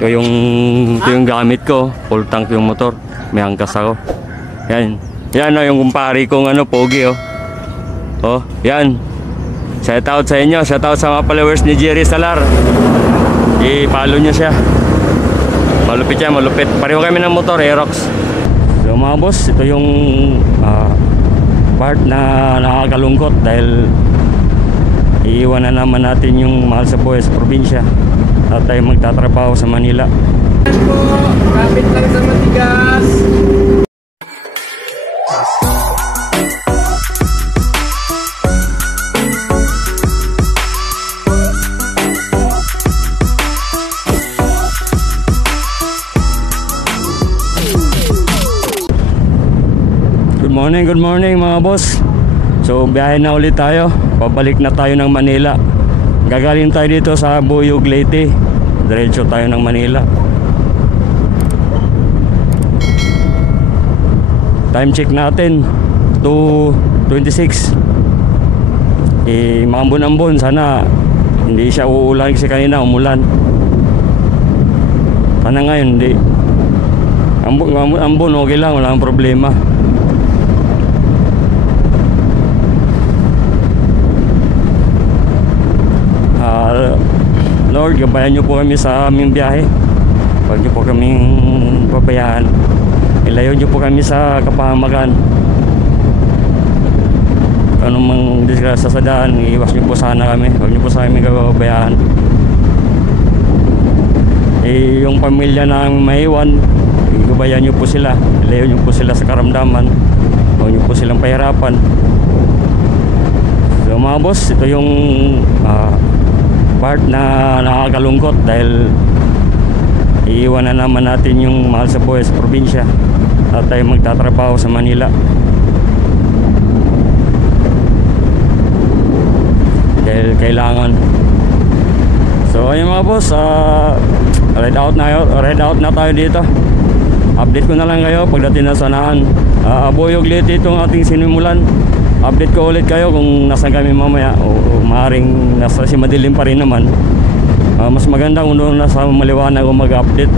Ito yung gamit ko. Full tank yung motor. May angkas ako. Yan. Yan o, yung kumpari kong pogi o. Oh, yan. Shout out sa inyo. Shout out sa mga followers ni Jerry Salar. I-follow nyo siya. Malupit yan, malupit. Pareho kami ng motor, Aerox. So mga boss, ito yung part na nakakalungkot dahil iiwan na naman natin yung mahal sa buhay sa probinsya at tayo magtatrabaho sa Manila. Kapit lang sa matigas. Good morning mga boss. So biyahe na ulit tayo. Pabalik na tayo ng Manila. Gagaling tayo dito sa Buyog, Leyte. Diretso tayo ng Manila. Time check natin 2:26. Maambon-ambon, sana hindi siya uulan kasi kanina umulan. Sana ngayon hindi. Ambon okay lang, wala kang problema. Lord, gabayan nyo po kami sa aming biyahe. Huwag nyo po kaming pabayaan. Ilayo nyo po kami sa kapahamagan. Anong mang disgrasya sa daan, iwas nyo po sana kami. Huwag nyo po sa aming kababayaan. Yung pamilya namin maiwan, gabayan nyo po sila. Ilayo nyo po sila sa karamdaman. Huwag nyo po silang pahirapan. So mga boss, ito yung part na nakakalungkot dahil iiwan na naman natin yung mahal sa buhay sa probinsya at tayo magtatrabaho sa Manila dahil kailangan. So ayun mga boss, ride out na tayo dito. Update ko na lang kayo pagdating na sanaan. Buyog, Leyte itong ating sinimulan. Update ko ulit kayo kung nasan kami mamaya o maaaring nasa si madilim pa rin naman. Mas maganda kung doon nasa maliwanag o mag-update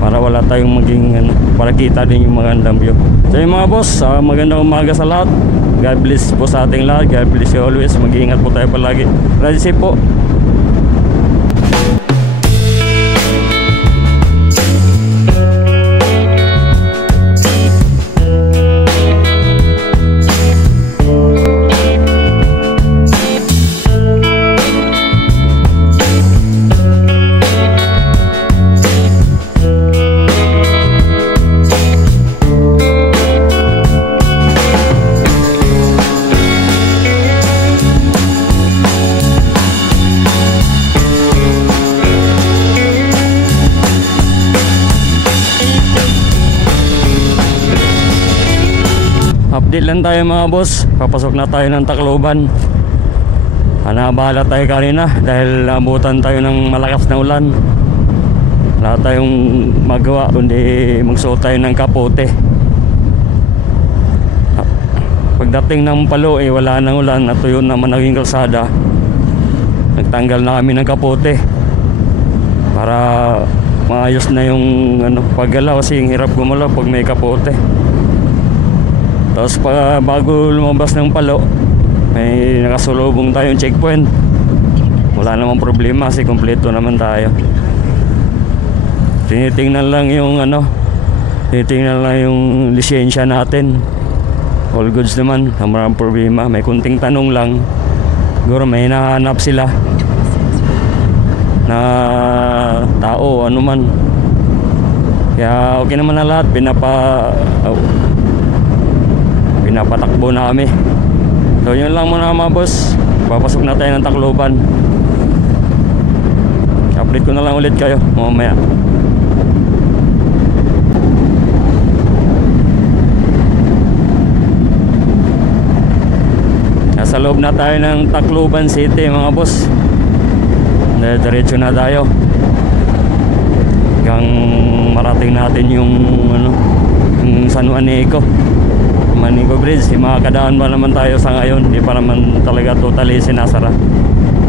para wala tayong maging para kita din yung magandang view. So yung mga boss, magandang umaga sa lahat. God bless po sa ating lahat. God bless you always. Mag-iingat po tayo palagi. Ride safe po. Update lang tayo mga boss. Papasok na tayo ng Tacloban. Nabahala tayo kanina dahil nabutan tayo ng malakas na ulan. Wala tayong magawa kundi magsuot tayo ng kapote. Pagdating ng Palo wala nang ulan, natuyo naman naging kalsada. Nagtanggal na kami ng kapote para maayos na yung paggalaw kasi yung hirap gumalaw pag may kapote. Tapos bago lumabas ng Palo may nakasulubong tayong checkpoint. Wala namang problema kasi kompleto naman tayo. Tinitingnan lang yung lisensya natin. All goods naman, maraming problema. May kunting tanong lang. Siguro may hinahanap sila na tao, man. Kaya okay naman na lahat. Pinapatakbo na kami. So yun lang muna mga boss. Papasok na tayo ng Tacloban. Update ko na lang ulit kayo mamaya. Nasa loob na tayo ng Tacloban City mga boss. Diretso na tayo hanggang marating natin yung San Juanico Bridge. Makakadaan pa naman tayo sa ngayon. Hindi pa naman talaga totally sinasara.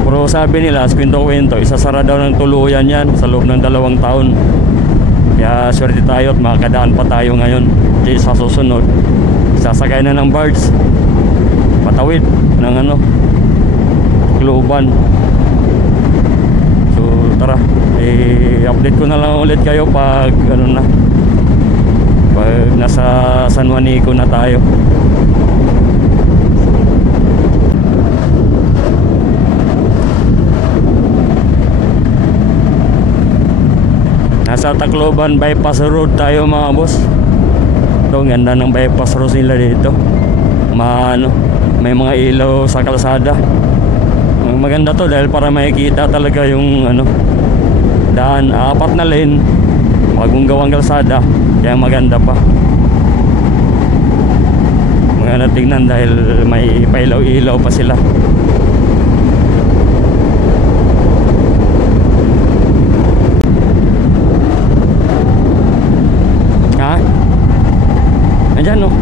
Pero sabi nila, kwento-kwento, isasara daw ng tuluyan yan sa loob ng 2 taon. Kaya swerte tayo at makakadaan pa tayo ngayon. Kasi sa susunod, sasakay na ng barge, patawid ng Tacloban. So tara, update ko na lang ulit kayo pag pag nasa San Juanico na tayo. Nasa Tacloban Bypass Road tayo mga boss. Ito, ganda ng bypass road nila dito. May mga ilaw sa kalsada. Maganda to dahil para makikita talaga yung daan. 4 na lane, bagong gawang kalsada, kaya maganda pa. Maganda tingnan dahil may pailaw-ilaw pa sila. Ayan no.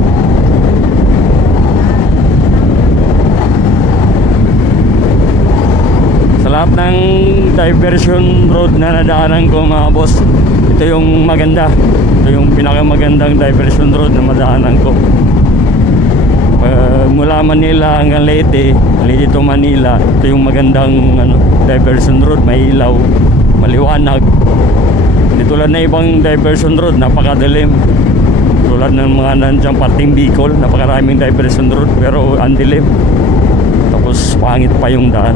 Sa lahat ng diversion road na nadaanan ko mga boss, ito yung maganda. Ito yung pinakamagandang diversion road na madaanan ko. Mula Manila hanggang Leyte to Manila, ito yung magandang diversion road. May ilaw, maliwanag. Hindi tulad na ibang diversion road, napakadilim. Tulad ng mga nandiyan parting Bicol, napakaraming diversion road pero ang dilim, tapos pangit pa yung daan.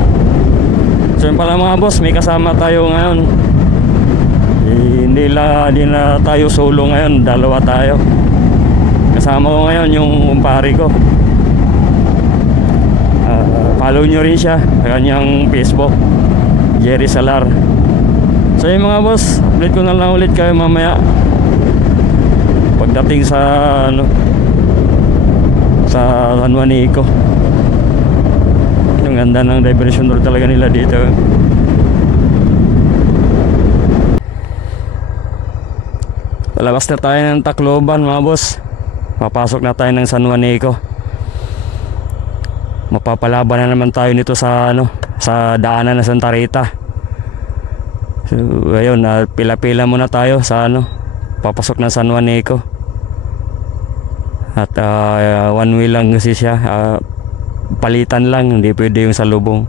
So yun pala mga boss, may kasama tayo ngayon. Hindi na tayo solo ngayon, 2 tayo. Kasama ko ngayon yung kumpare ko. Follow nyo rin siya sa kanyang Facebook, Jerry Salar. So yun mga boss, update ko na lang ulit kayo mamaya pagdating sa San Juanico. Yung ganda ng diversion road talaga nila dito. Palabas na tayo ng Tacloban mga boss, papasok na tayo ng San Juanico. Mapapalaban na naman tayo nito sa sa daanan ng Santa Rita. So ayun, pila-pila muna tayo sa papasok ng San Juanico. At one way lang kasi siya, palitan lang, hindi pwede yung sa lubong.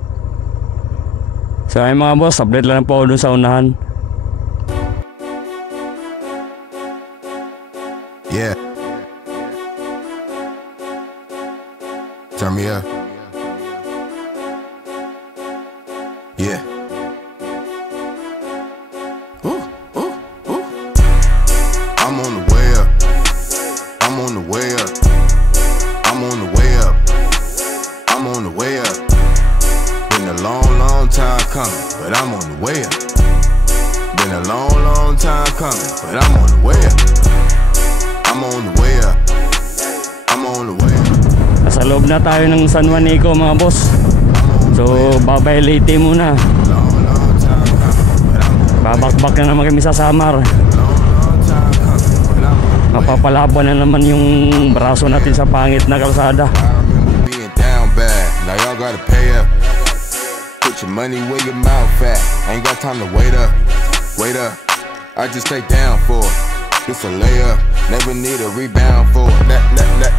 So ay mga boss, update lang po dun sa unahan. Yeah. Turn me up. Yeah. Ooh, ooh, ooh. I'm on the way up. I'm on the way up. I'm on the way up. I'm on the way up. Been a long, long time coming, but I'm on the way up. Been a long, long time coming, but I'm on the way up. I'm on the way up. I'm on the way up. Nasa loob na tayo ng San Juanico mga boss. So babay Leyte muna. Babakbak na naman kami sa Samar. Mapapalaban na naman yung braso natin sa pangit na kalsada. Being down bad, now y'all gotta pay up. Put your money where your mouth at. Ain't got time to wait up, wait up. I just take down for it. It's a layup, never need a rebound for it.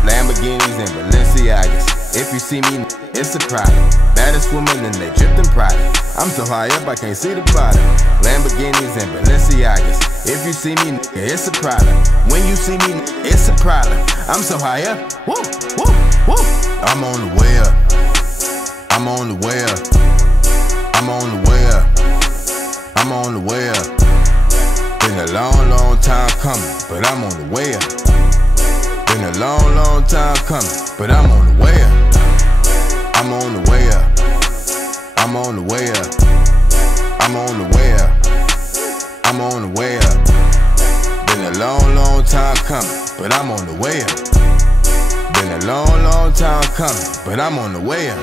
Lamborghinis and Balenciagas. If you see me, it's a problem. Baddest woman and they dripped in pride. I'm so high up I can't see the bottom. Lamborghinis and Balenciagas. If you see me, it's a problem. When you see me, it's a problem. I'm so high up, woo, woo, woo. I'm on the way up. I'm on the way up. I'm on the way up. I'm on the way up. Been a long, long time coming, but I'm on the way up. Been a long, long time coming, but I'm on the way up. I'm on the way up. I'm on the way up. I'm on the way up. I'm on the way up. Been a long, long time coming, but I'm on the way up. Been a long, long time coming, but I'm on the way up.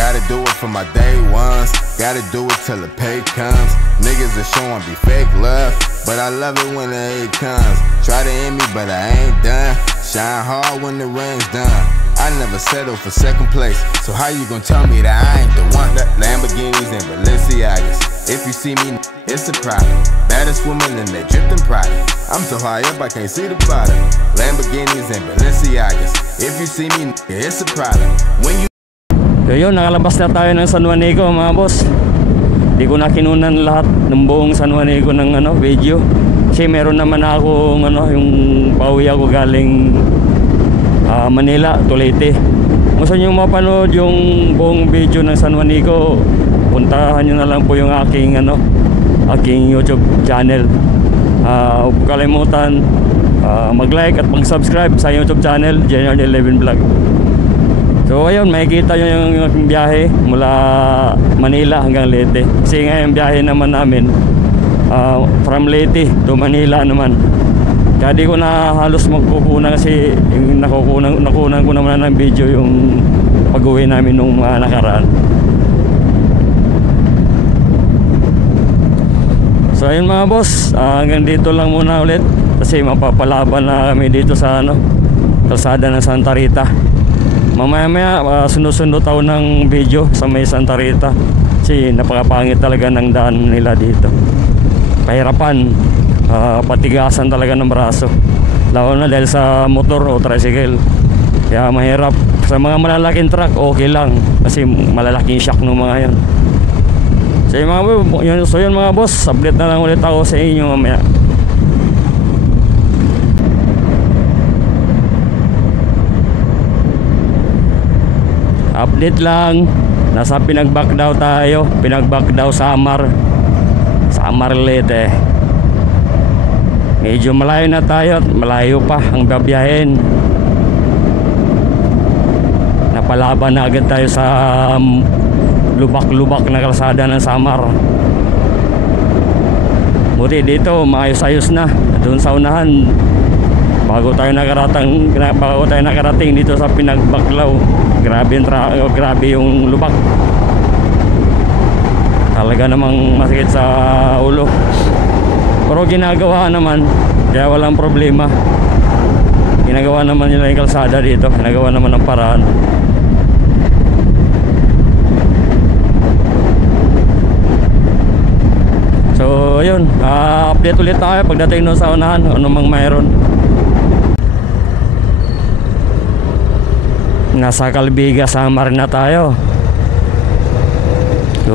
Gotta do it for my day ones. Gotta do it till the pay comes. Niggas are showing be fake love, but I love it when the hate comes. Try to end me, but I ain't done. Shine hard when the rain's done. I never settle for second place, so how you gon' tell me that I ain't the one? Lamborghinis and Balenciagas. If you see me, it's a problem. Baddest woman in that dripping product. I'm so high up I can't see the bottom. Lamborghinis and Balenciagas. If you see me, it's a problem. When you So yun, nakalabas na tayo ng San Juanico mga boss. Di ko na kinunan lahat ng buong San Juanico ng video. Kasi meron naman ako yung pauwi ako galing Manila, Tulete. Kung gusto nyo mapanood yung buong video ng San Juanico, puntahan nyo na lang po yung aking YouTube channel. Huwag kalimutan mag-like at mag-subscribe sa YouTube channel, General11 Vlog. So ayun, makikita nyo yung aking biyahe mula Manila hanggang Leyte. Kasi ngayon biyahe naman namin from Leyte to Manila naman. Kaya di ko na halos magkukunan kasi nakunan ko naman ng video yung pag-uwi namin nung mga nakaraan. So ayun mga boss, hanggang dito lang muna ulit kasi mapapalaban na kami dito sa kalsada ng Santa Rita. Mamaya sunod-sunod tayo ng video sa may Santa Rita kasi napakapangit talaga ng daan nila dito. Pahirapan, patigasan talaga ng braso, lalo na dahil sa motor o tricycle. Kaya mahirap. Sa mga malalaking truck okay lang kasi malalaking shock ng mga yan. So yun mga boss, update na lang ulit ako sa inyo mamaya. Update lang, nasa Pinagback daw tayo. Pinagback daw Samar Leyte. Medyo malayo na tayo at malayo pa ang babiyahin. Napalaban na agad tayo sa lubak-lubak na kalsada ng Samar. Buti dito maayos-ayos na. Doon sa unahan bago tayo nakarating dito sa Pinagbaklaw, grabe yung lubak. Talaga namang masakit sa ulo. Pero ginagawa naman, kaya walang problema. Ginagawa naman nila yung kalsada dito, ginagawa naman ng paraan. So ayun, update ulit tayo pagdating doon sa unahan, ano mang mayroon. Nasa Calbiga, Samar na tayo. So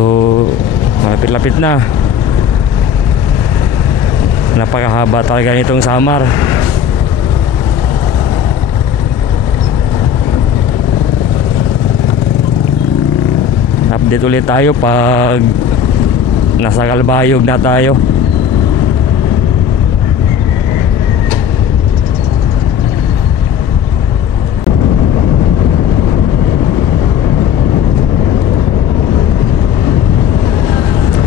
malapit-lapit na. Napakahaba talaga nitong Samar. Update ulit tayo pag nasa Calbayog na tayo.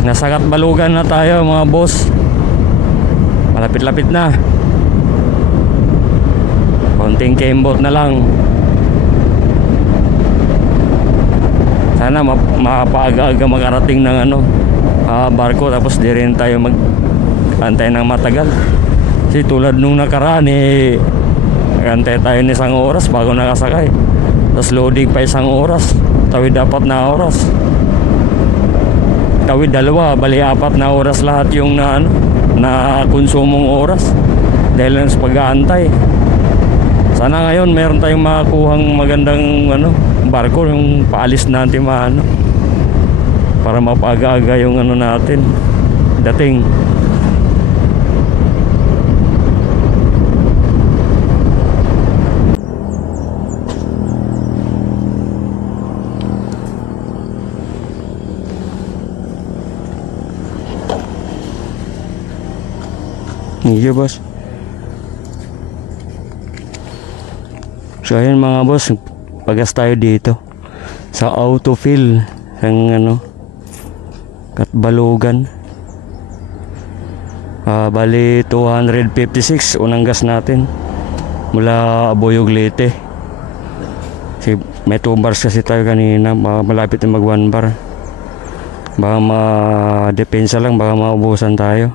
Nasa Katbalugan na tayo mga boss. Malapit-lapit na. Konting kembot na lang. Sana mapaaga-aga makarating ng barko, tapos di rin tayo mag-antay ng matagal. Kasi tulad nung nakaraan antay tayo ng 1 oras bago nakasakay. Tapos loading pa 1 oras. Tawid 4 na oras. Tawid 2, bali 4 na oras lahat yung na konsumong oras dahil lang sa pag-aantay. Sana ngayon meron tayong makakuhang magandang barko, yung paalis natin para mapaaga-aga yung natin dating. Iya boss. So ayun mga boss, pagas tayo dito sa autofill ng Katbalugan. Bali 256 unang gas natin mula Aboyog Leyte. Kasi May 2 bars kasi tayo kanina, malapit na mag 1 bar. Baka ma-depensa lang, baka maubusan tayo.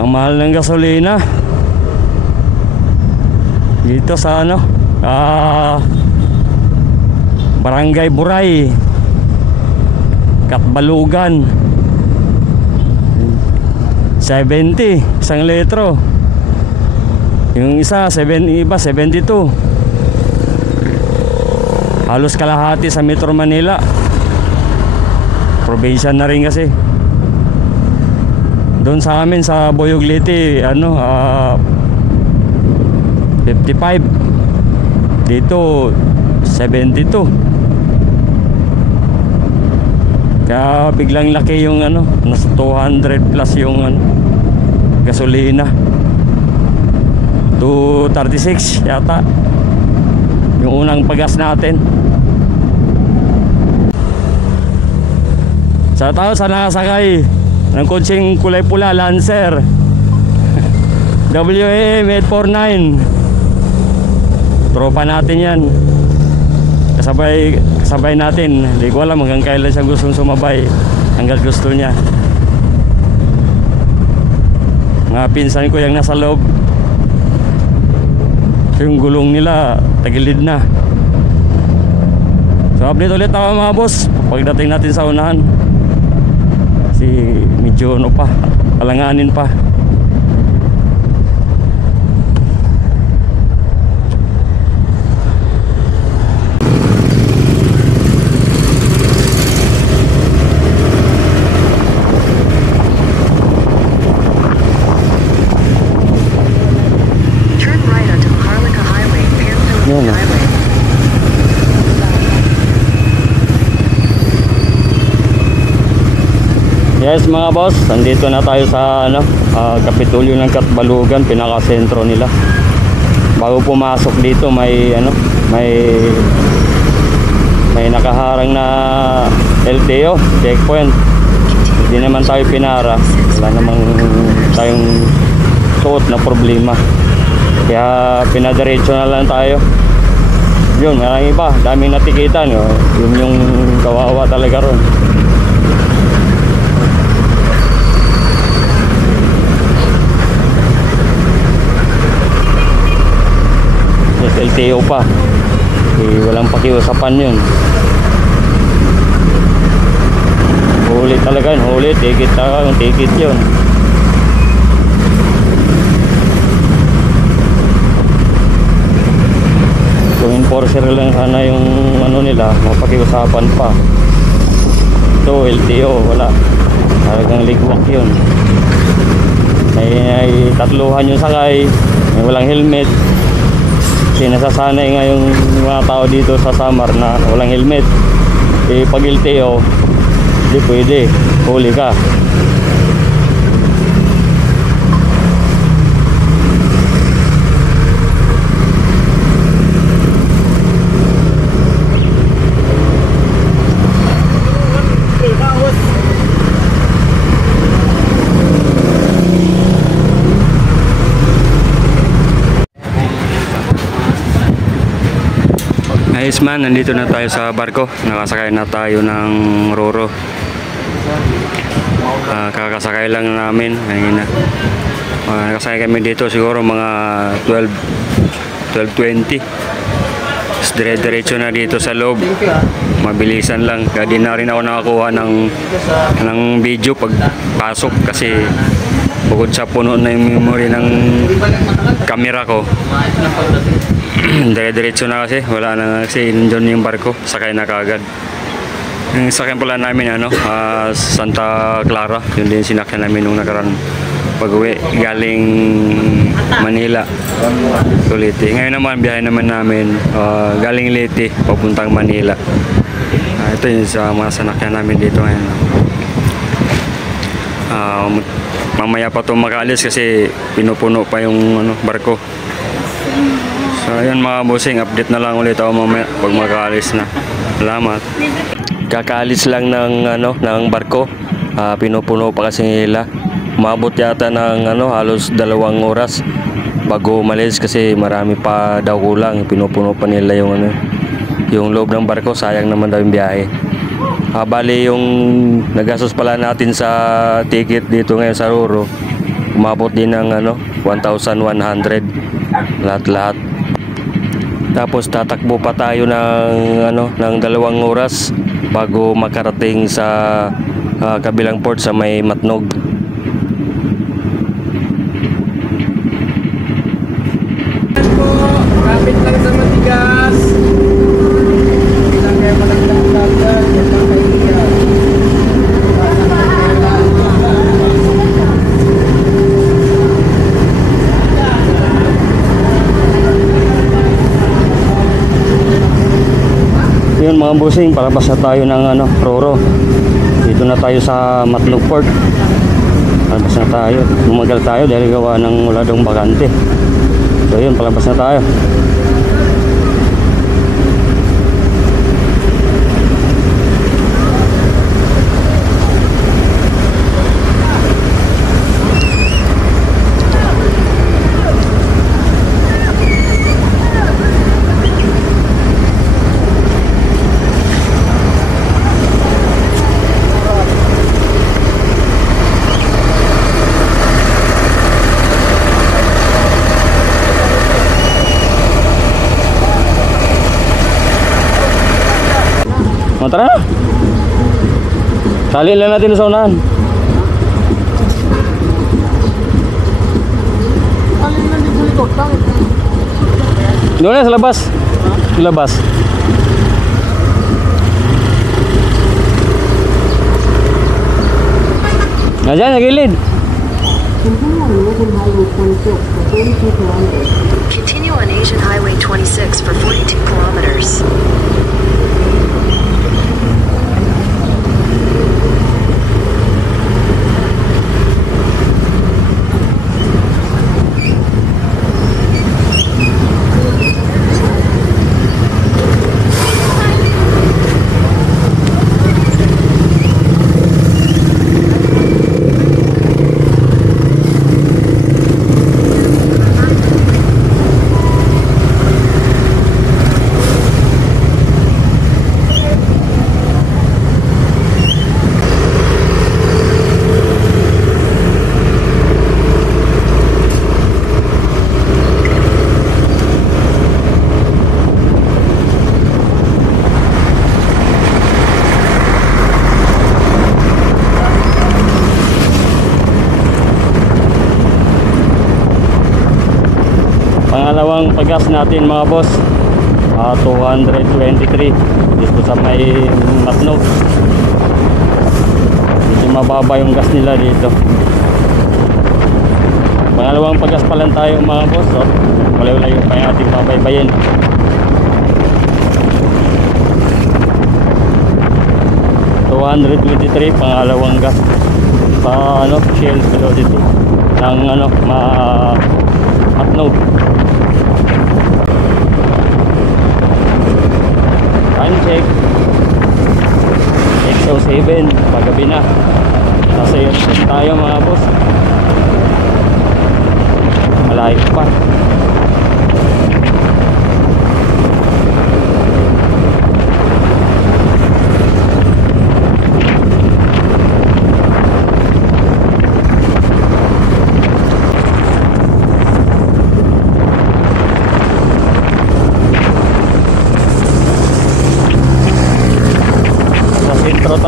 Ang mahal ng gasolina dito sa ano, Barangay Buray, Katbalugan. 70 isang litro. Yung isa 72. Halos kalahati sa Metro Manila. Probinsya na rin kasi. Doon sa amin sa Boyogliti, ano, 55. Dito 72. Kaya biglang laki yung ano, nasa 200 plus yung ano, gasolina. 236 yata yung unang pagas natin. Sa tao sa nakasakay ng kotseng kulay pula Lancer WM 849, tropa natin yan, kasabay natin. Hindi ko alam hanggang kailan siya gustong sumabay, hanggang gusto niya. Mga pinsan ko yung nasa loob, yung gulong nila tagilid na. So update ulit ako mga boss pagdating natin sa unahan, kasi medyo ano pa, alanganin pa. Turn right onto Harlika Highway, Panfield Yan, ah. Highway. Yes mga boss, nandito na tayo sa ano, Kapitulyo ng Katbalugan, pinaka-sentro nila. Bago pumasok dito may ano, may nakaharang na LTO checkpoint. Hindi naman tayo pinara, wala namang tayong suot na problema, kaya pinadiretso na lang tayo. Yun, maraming iba, daming natikitan, yun yung kawawa talaga ron. LTO pa, walang pakiusapan yun. Huli talaga yun, huli, ticket talaga yung ticket yun. Kung enforcer lang sana yung ano nila, mapakiusapan pa. Ito LTO, wala, talagang ligwak yun. May tatluhan yung sakay, may walang helmet. Kasi nasasanay nga yung mga tao dito sa Samar na walang helmet. Pag LTO, hindi pwede, huli ka. Ayos man, nandito na tayo sa barko. Nakasakay na tayo ng Roro. Kakasakay lang namin kanina. Nakasakay kami dito siguro mga 12:20. Tapos dire-diretso na dito sa loob. Mabilisan lang. Kaya di na rin ako nakakuha ng video pag pasok kasi bukod sa puno na yung memory ng camera ko. Dire-diretso na kasi. Wala na kasi doon yung barko. Sakay na kaagad. Yung sakyan pala namin Santa Clara. Yun din sinakyan namin nung nakaraan pag-uwi galing Manila to Leyte. Ngayon naman biyahe naman namin galing Leyte papuntang Manila. Ito yung sa mga sanakyan namin dito ngayon. Mamaya pa ito makaalis kasi pinupuno pa yung barko. So ayun mga bossing, update na lang ulit ako mamaya pag makaalis na. Salamat. Kakaalis lang ng barko. Pinupuno pa kasi nila. Umabot yata ng halos 2 oras bago umalis kasi marami pa daw kulang. Pinupuno pa nila yung loob ng barko. Sayang naman daw yung biyahe. Bali yung nagastos pala natin sa ticket dito ngayon sa Roro, umabot din ng 1,100 lahat-lahat. Tapos tatakbo pa tayo ng 2 oras bago makarating sa kabilang port sa may Matnog. Kapit lang sa matigas. Ilang kayo malagdag-dagdag. Ilang kayo iyan. Yun mga bossing, palabas na tayo ng Roro. Dito na tayo sa Matnog Port. Palabas na tayo. Bumagal tayo dahil gawa ng wala dong bakante. So yun, palabas na tayo. Tara na. Sali lang natin sa unahan. Doon na sa labas. Sa labas. Nandiyan, nagilid. Continue on Asian Highway 26 for 42 kilometers. Pangalawang pagas natin mga boss, 223 dito sa may Matnog. Medyo mababa yung gas nila dito. Pangalawang pagas pa lang tayo mga boss, wala yung pa yung ating babaybayin. $223 pangalawang gas sa Shell velocity ng Matnog. Time check XO7 paggabi na. Nasa yun tayo mga boss, malayo pa.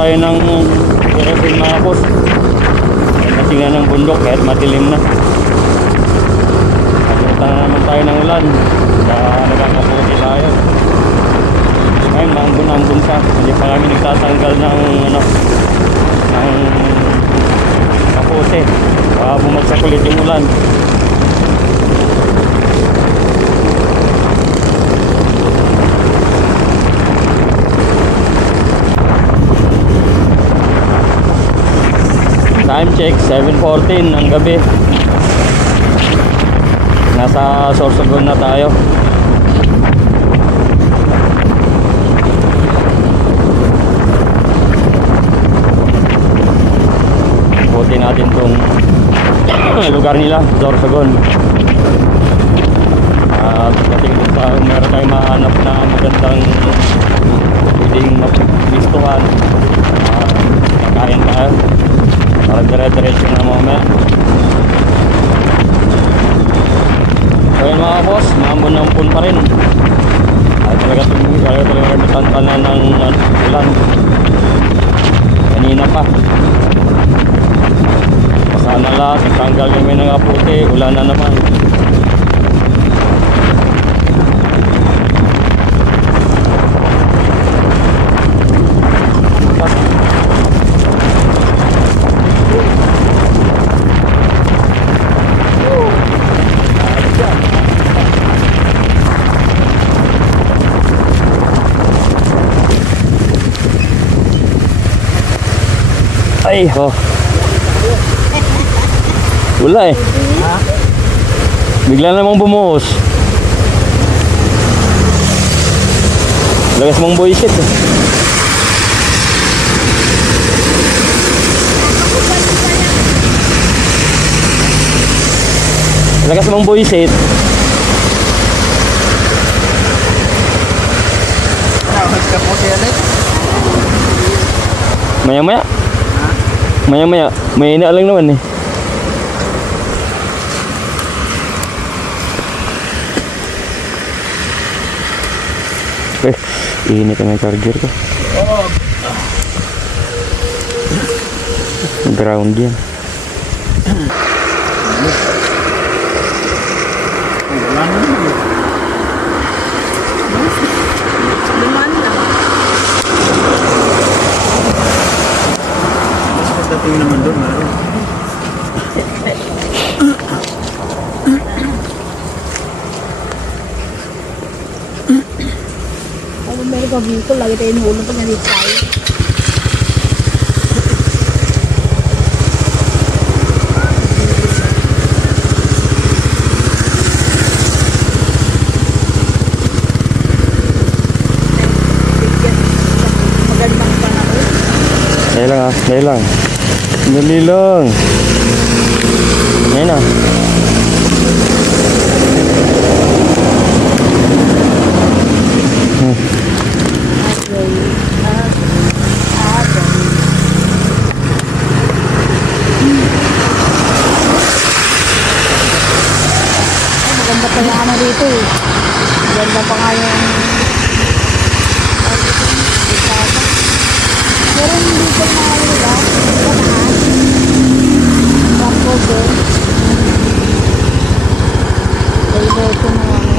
tayo ng Philippine mga boss. Kasi nga ng bundok kahit madilim na. Pagpunta na naman tayo ng ulan. Nagkakaputi tayo. Ngayon maambun-ambun sa. Hindi pa kami nagtatanggal ng ng kaputi. Baka bumagsak ulit yung ulan. Time check 7:14 ng gabi. Nasa Sorsogon na tayo. Ikutin natin tong lugar nila, Sorsogon. Pagdating dun sa meron tayong mahanap na magandang pwedeng mapistuhan. Kakain tayo. Parang dire-diretso na mamaya. So yun mga boss, maambon-ambon pa rin. Ay talaga natantanan ng ulan. Kanina pa. Sana lang, tanggal kami ng kaputi, ulan na naman. Ay, oh. Wala eh. Bigla namang bumuhos. Lagas mong buisit eh. Lagas mong buisit. Maya-maya. Maya-maya, may ina lang naman eh. Init ang charger ko. Ground yan. Dating naman doon, meron. Kung meron ka dito, lagi tayo nahulong pag nandito tayo. Magandang panahon. Dali lang ah, dali lang. Dali lang. Ngayon na. Maganda pa yung ano dito eh. Maganda pa nga yung pero hindi ko na ano nila. Tapos doon. Dahil ko na ano.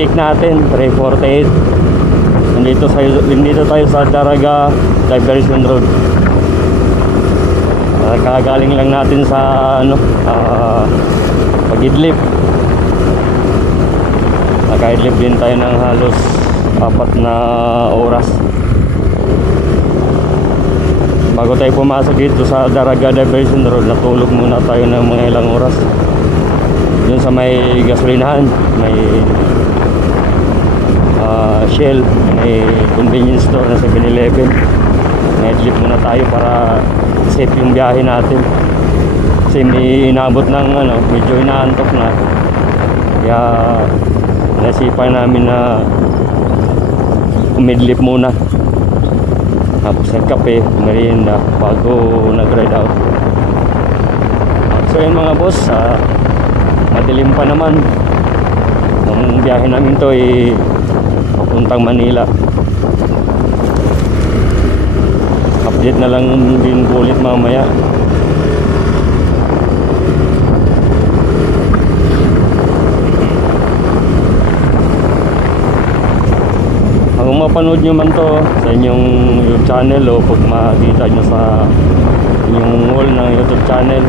check natin 348. Nandito tayo sa Daraga Diversion Road. Kagaling lang natin sa pag-idlip. Naka-idlip din tayo ng halos 4 na oras bago tayo pumasok dito sa Daraga Diversion Road. Natulog muna tayo ng mga ilang oras dun sa may gasolinahan, may Shell, may convenience store na 7-Eleven. Na-idlip muna tayo para safe yung biyahe natin kasi may inabot ng medyo inaantok na, kaya nasipan namin na umidlip muna, tapos nagkape, merienda bago nag-ride out. So yun mga boss, madilim pa naman. Ang biyahe namin to ay papuntang Manila. Update na lang din ulit mamaya. Kung mapanood nyo man to sa inyong YouTube channel o pag makikita nyo sa inyong wall ng YouTube channel,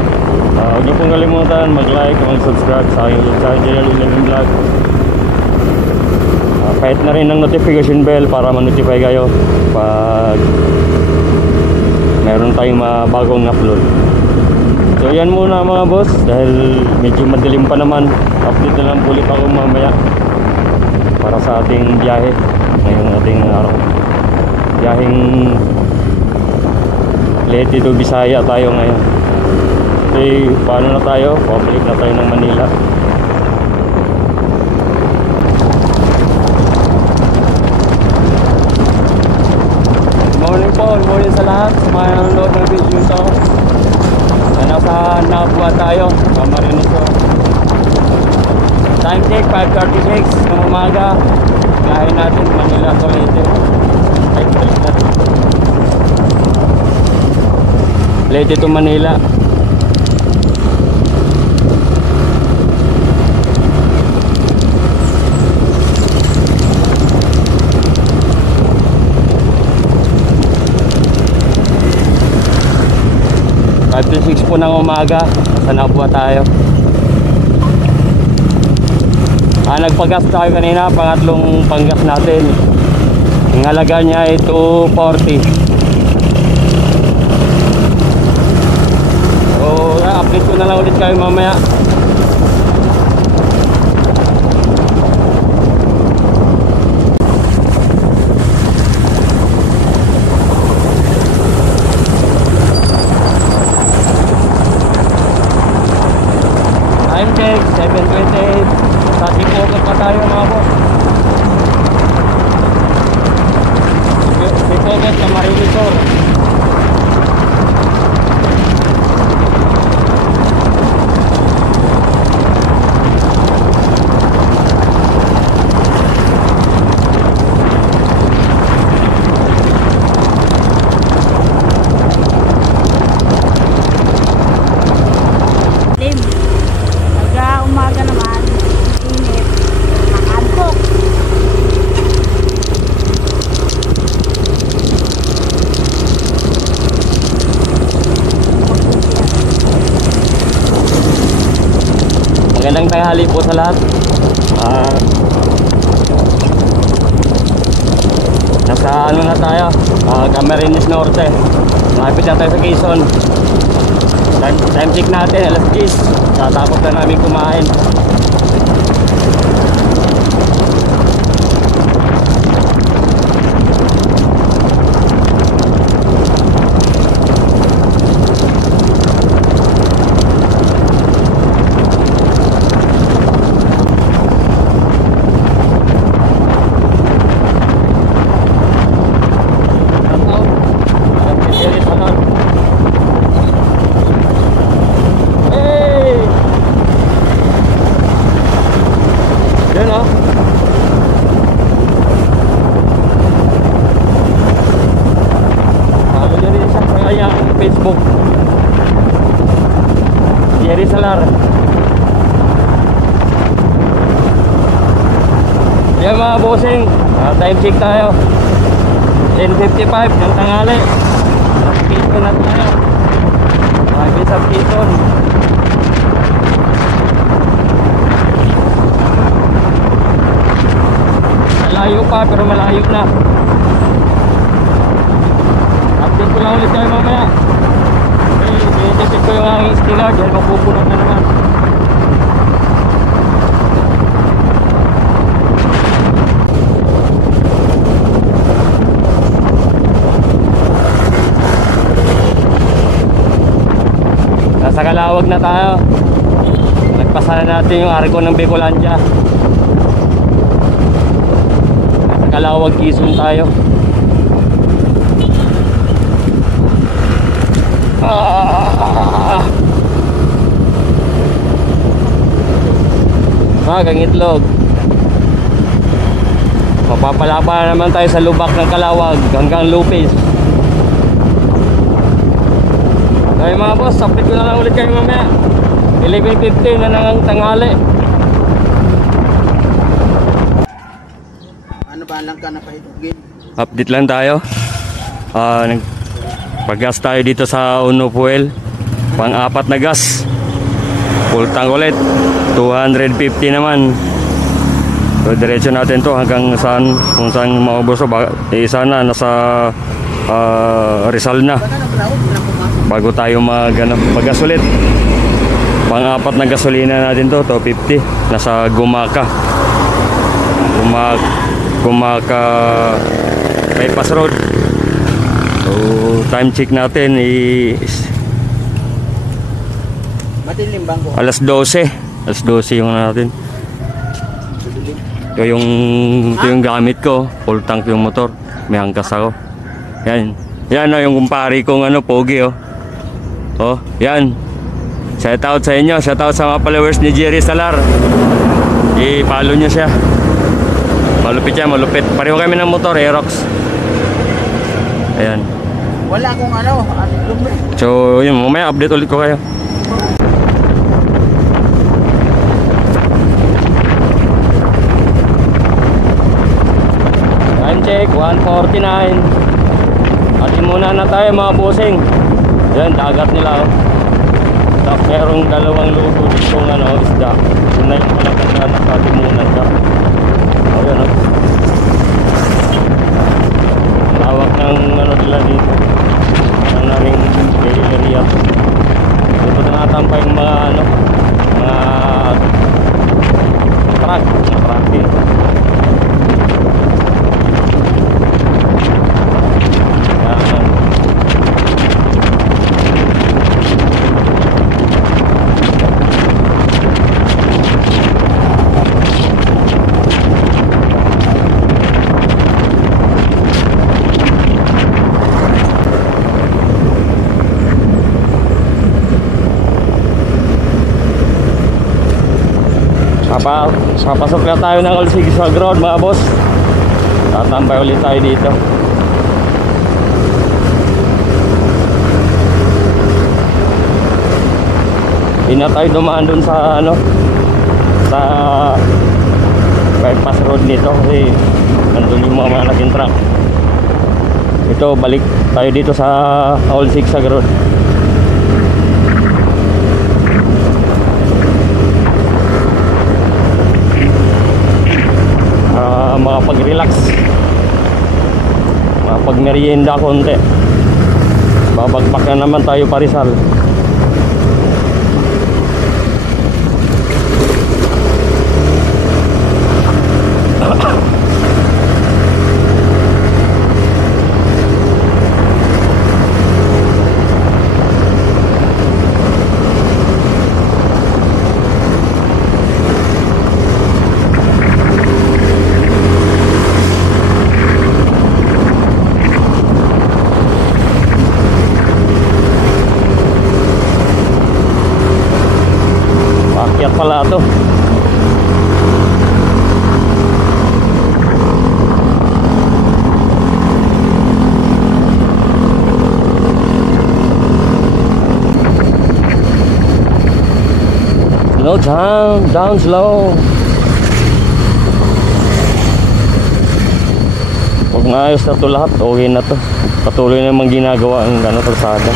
huwag nyo pong kalimutan mag-like, mag-subscribe sa aking YouTube channel, Living Vlog. Kahit na rin ng notification bell para ma-notify kayo pag meron tayong bagong upload. So yan muna mga boss, dahil medyo madilim pa naman. Update na lang ulit ako mamaya para sa ating biyahe ngayong ating araw. Biyaheng Leyte to Bisaya tayo ngayon. Okay, paano na tayo? Pabalik na tayo ng Manila. Good morning sa lahat sa mga nanonood ng video ito. Nasa Nabua tayo sa Marinisco. Time check 5:36 ng umaga. Biyahe natin Manila to Leyte. Ay, balik natin Leyte to Manila. Till 6 po ng umaga, nasa Nabua tayo. Nagpagas tayo kanina, pangatlong panggas natin. Ang halaga niya ay 240. So, update ko na lang ulit kayo mamaya. Time check 7:28. Kasi focus pa tayo mga boss. Focus sa Marinisco. Umaga naman, init, nakadkok. Magandang tanghali po sa lahat. Nasa na tayo, Camarines Norte. Malapit na tayo sa Quezon. Time check natin, alas 10. Tatapos na namin kumain. Facebook Jerry Salar. Yan mga bossing, time check tayo. 10:55 ng tanghali. Nasa Quezon na tayo. Lagi sa Quezon. Malayo pa pero malayo na. Update ko lang ulit kayo mamaya. Tinitipid ko yung aking sticker dahil mapupunan na naman. Nasa Calawag na tayo. Nagpasa na natin yung Argo ng Bicolandia. Nasa Calawag, Quezon tayo. Gangitlog. Mapapalapa naman tayo sa lubak ng Calawag hanggang Lupis. Okay mga boss, update ko na lang ulit kayo mamaya. 11:15 na nang tanghali. Ano ba lang ka napahitugin? Update lang tayo. Nagpag-gas tayo dito sa Uno Fuel. Pang-apat na gas. Full tank ulit. 250 naman. So diretso natin to hanggang saan, kung saan maubos. Sana nasa Rizal na bago tayo mag-gas ulit. Pang-apat na gasolina natin to, 250. Nasa Gumaka Bypass Road. So time check natin is Matilim bang ko? alas 12 yung natin. Ito yung gamit ko. Full tank yung motor. May angkas ako. Yan yung kumpari kong pogi yan. Shout out sa inyo. Shout out sa mga followers ni Jerry Salar. I-follow nyo siya. Malupit siya, malupit. Pareho kami ng motor, Aerox. Ayan. Wala akong lumbre. So yun, mamaya update ulit ko kayo. Time check, 1:49. Atin muna na tayo mga bossing. Yan, dagat nila Tapos merong dalawang luto dito isda. Yun na yung malaganda na sa timunan ka. Ayan Tawag ng nila dito. Ang naring area. Dito na natambay yung mga mga truck din. Papasok na tayo ng Alsigsag Road mga boss. Tatambay ulit tayo dito. Hindi na tayo dumaan dun sa sa bypass road nito kasi nandun yung mga malaking truck. Ito, balik tayo dito sa Alsigsag Road. Makapag-relax, makapag-merienda konti. Babagpak na naman tayo pa Rizal. Akyat pala ito. Slow down, slow. Pag maayos na to lahat, okay na to. Patuloy namang ginagawa ang kalsada.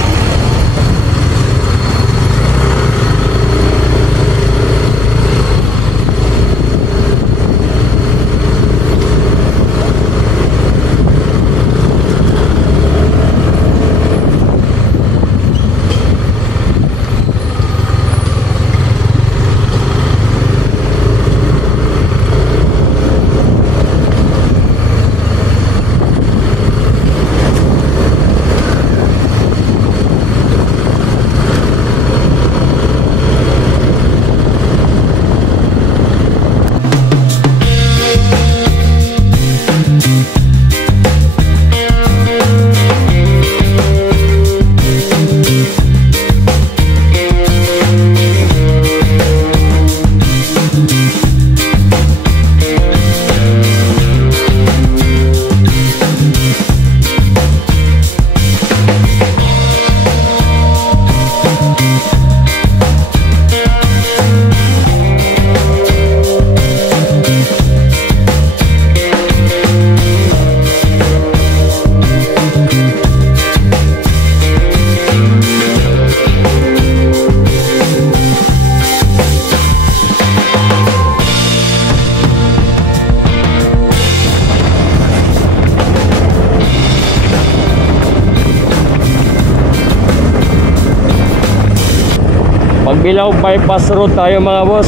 Pagbilaw bypass road tayo mga boss.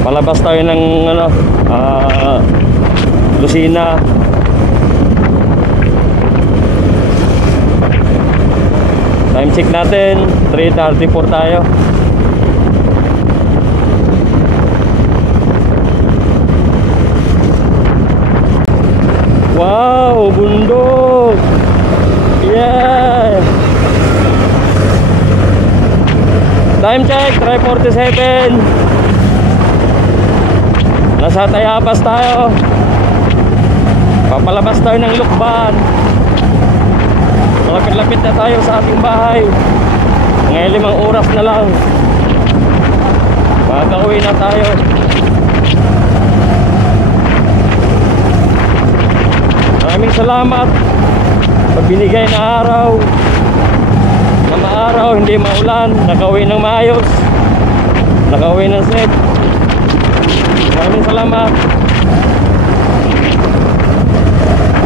Palabas tayo ng Lucena. Time check natin 3:34 tayo. Wow, bundok. Yeah. Time check 3:47. Nasa Tayabas tayo. Papalabas tayo ng Lukban. Malapit-lapit na tayo sa ating bahay. Ngayon 5 oras na lang. Makakauwi na tayo. Maraming salamat sa binigay na araw. Na maaraw, hindi maulan. Nakauwi ng maayos. Nakauwi ng safe. Maraming salamat.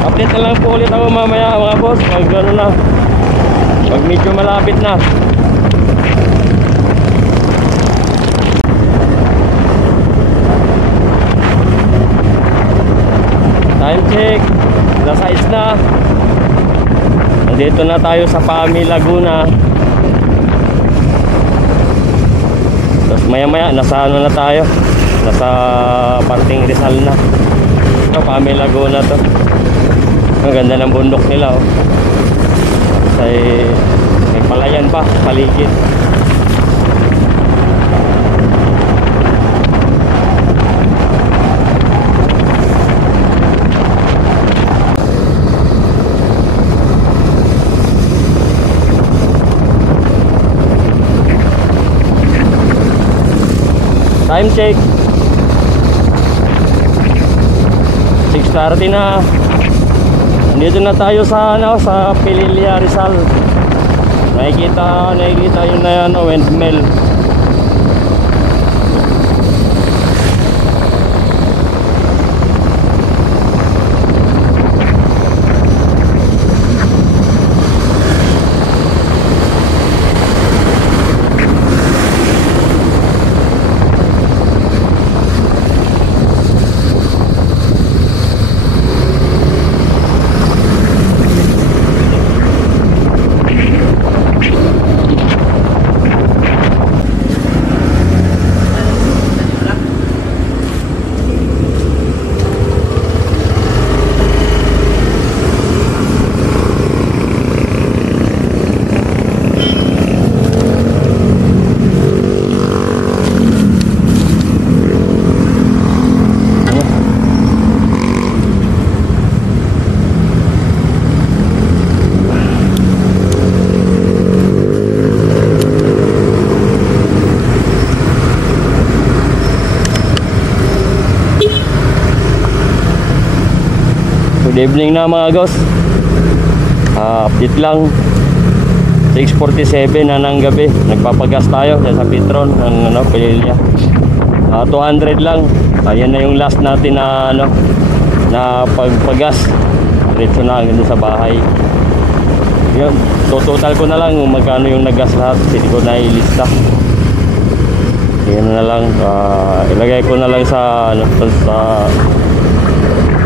Update na lang po ulit ako mamaya mga boss. Pag ano na, pag medyo malapit na. Time check. Nasa is na. Nandito na tayo sa Pami, Laguna. Tapos maya maya nasa ano na tayo, nasa parting Rizal na. Ito Pami, Laguna to. Ang ganda ng bundok nila oh. May palayan pa, paligid. Time check 6:30 na. Nandito na tayo sa sa Pililla, Rizal. Nakikita yun na yan, windmill. Good evening na mga boss. Update lang. 6:47 na ng gabi. Nagpapagas tayo sa Petron ng Pililya. 200 lang. Ayan na yung last natin na na pagpagas. Diretso na hanggang sa bahay. Yun. So total ko na lang kung magkano yung naggas lahat. Hindi ko na ilista. Yan na lang. Ilagay ko na lang sa sa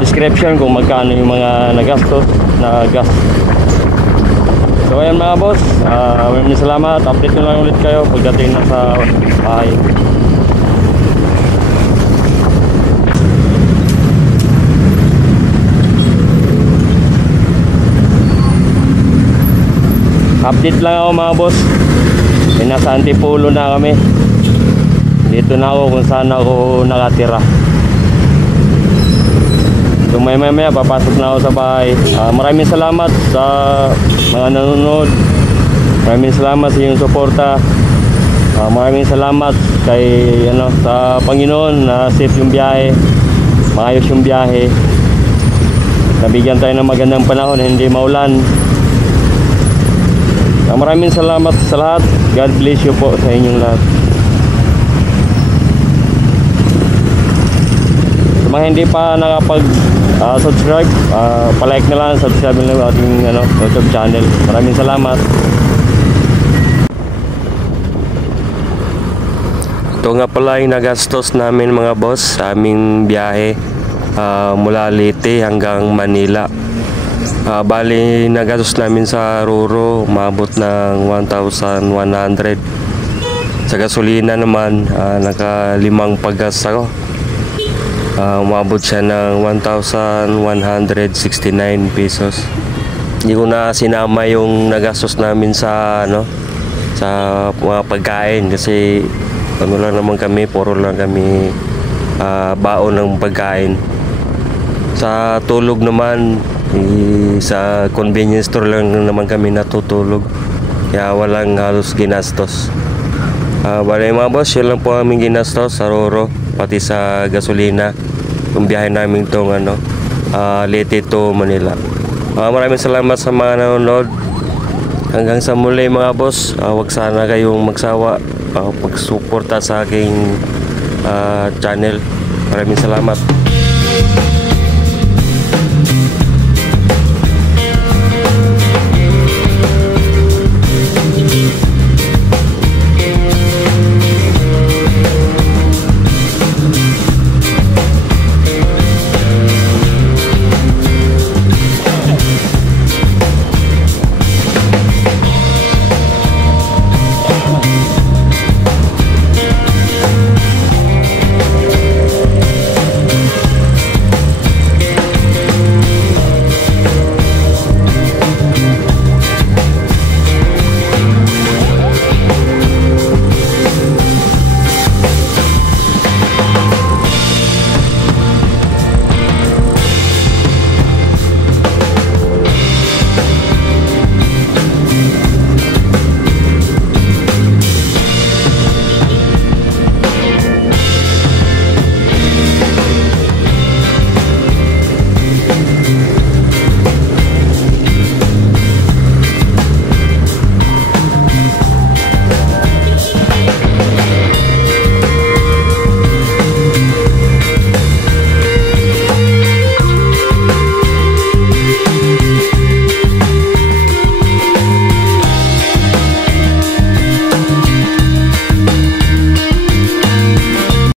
description kung magkano yung mga nagastos na gas. So ayan mga boss, maraming salamat. Update na lang ulit kayo pagdating na sa bahay. Update lang ako mga boss. May nasa Antipolo na kami. Dito na ako kung saan ako nakatira. So maya papasok na ako sa bahay. Maraming salamat sa mga nanonood. Maraming salamat sa inyong suporta. Maraming salamat kay sa Panginoon na safe yung biyahe. Maayos yung biyahe. Nabigyan tayo ng magandang panahon, hindi maulan. Maraming salamat sa lahat. God bless you po sa inyong lahat. Sa mga hindi pa nakapag-subscribe, palike na lang, subscribe na lang ating YouTube channel. Maraming salamat. Ito nga pala yung nagastos namin mga boss sa aming biyahe mula Leyte hanggang Manila. Bali nagastos namin sa Ruro umabot ng 1,100. Sa gasolina naman naka 5 paggas ako. Umabot siya ng 1,169 pesos. Hindi ko na sinama yung nagastos namin sa sa mga pagkain kasi lang naman kami, puro lang kami baon ng pagkain. Sa tulog naman, sa convenience store lang naman kami natutulog, kaya walang halos ginastos. Bali mga boss, yun lang po aming ginastos sa Roro, pati sa gasolina yung biyahe namin itong Leyte to Manila. Maraming salamat sa mga nanonood. Hanggang sa muli mga boss, wag sana kayong magsawa pagsuporta sa aking channel. Maraming salamat.